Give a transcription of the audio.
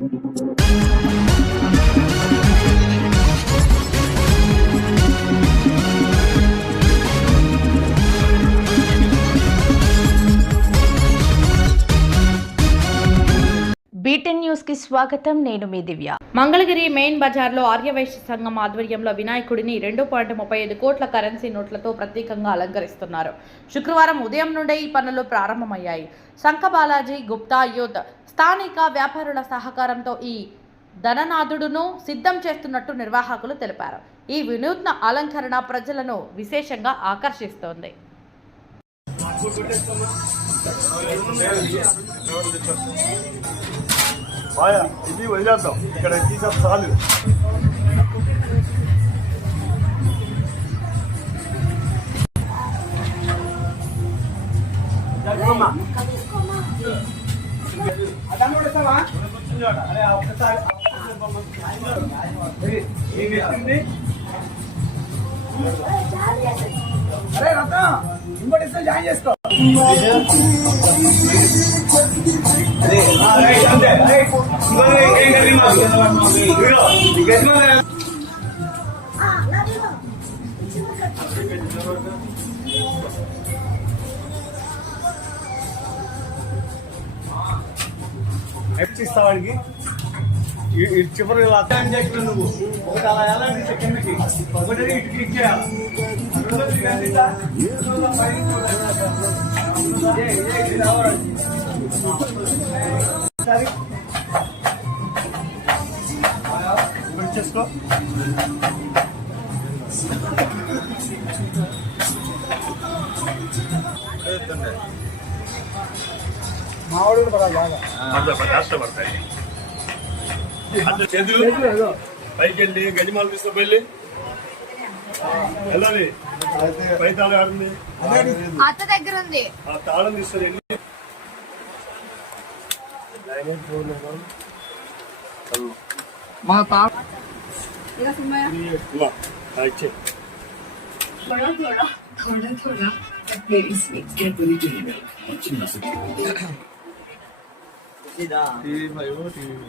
Thank you. Beaten న్యూస్కి స్వాగతం. నేను మీ దివ్య. మంగళగిరి మెయిన్ బజార్లో ఆర్యవైశ్య సంఘం ఆధ్వర్యంలో వినాయకుడిని రెండు పాయింట్ ముప్పై ఐదు కోట్ల కరెన్సీ నోట్లతో ప్రత్యేకంగా అలంకరిస్తున్నారు. శుక్రవారం ఉదయం నుండే ఈ పనులు ప్రారంభమయ్యాయి. శంఖ బాలాజీ గుప్తా యూత్ స్థానిక వ్యాపారుల సహకారంతో ఈ ధననాథుడును సిద్ధం చేస్తున్నట్టు నిర్వాహకులు తెలిపారు. ఈ వినూత్న అలంకరణ ప్రజలను విశేషంగా ఆకర్షిస్తోంది. బాయా ఇది వదిలేద్దాం. ఇక్కడ తీసే చాలు. అరే రత్న ఇంకోటి జాయిన్ చేసుకో. ఇస్తా వాడికి చివరి అర్థం చేసిన నువ్వు. ఒకటి అలా వెళ్ళండి సెకండ్కి ఒకటి ఇటు క్లిక్ చేయాలి సరే. ఇప్పుడు చేసుకో. మావాడు కష్టపడతాయి చేతులు పైకి వెళ్ళి గజమాల తీసుకు వెళ్ళి. వెళ్ళాలి. పై తాళం ఆడింది. అత్త దగ్గర ఉంది. ఆ తాళం తీసుకొని వెళ్ళి. మా 이거 정말 막 알 지? 돌아 돌아 돌아 돌아 베리 스윗 베리 드리면 멋진 모 습. 이 다. 이 말고 이.